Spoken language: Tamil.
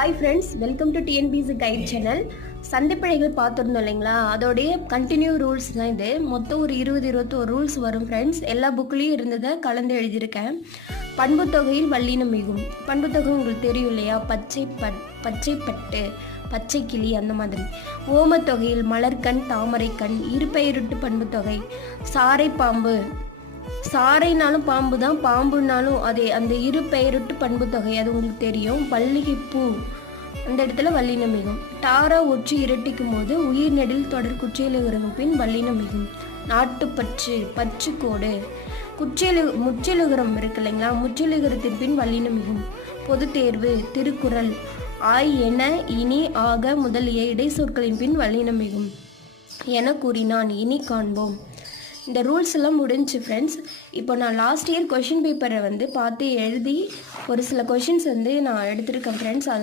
Hi friends welcome to TNPSC guide channel சந்தைப்பிழைகள் பார்த்துருந்தோம் இல்லைங்களா? அதோடைய கண்டினியூ ரூல்ஸ் தான் இது. மொத்தம் ஒரு இருபது இருபத்தோரு ரூல்ஸ் வரும் ஃப்ரெண்ட்ஸ் எல்லா புக்லேயும் இருந்ததை கலந்து எழுதியிருக்கேன். பண்புத்தொகையில் வல்லினம் மிகும். பண்புத்தொகை உங்களுக்கு தெரியும் இல்லையா? பச்சை பட் பச்சை பட்டு பச்சை கிளி அந்த மாதிரி. ஓமத்தொகையில் மலர்கண் தாமரைக்கண் இருபெயருட்டு பண்புத்தொகை சாரை பாம்பு சாரைனாலும் பாம்பு தான் பாம்புனாலும் அதே அந்த இரு பெயருட்டு பண்பு தொகை அது உங்களுக்கு தெரியும். வள்ளிகை பூ அந்த இடத்துல வல்லினம் மிகும் டாரா ஒற்றி இரட்டிக்கும் போது உயிர் நெடில் தொடர் குற்றியலுகிறகும் பின் வல்லினம் மிகும் நாட்டுப்பற்று பற்றுக்கோடு. குற்றியலு முச்சலுகரம் இருக்கு இல்லைங்களா? முற்றிலுகரத்தின் பின் வல்லினம் மிகும் பொது தேர்வு திருக்குறள். ஆய் என இனி ஆக முதலிய இடைச்சொற்களின் பின் வல்லினம் மிகும் என கூறினான். இனி காண்போம். இந்த ரூல்ஸ் எல்லாம் முடிஞ்சு ஃப்ரெண்ட்ஸ் இப்போ நான் லாஸ்ட் இயர் கொஷின் பேப்பரை வந்து பார்த்து எழுதி ஒரு சில கொஷின்ஸ் வந்து நான் எடுத்திருக்கேன் ஃப்ரெண்ட்ஸ் அதை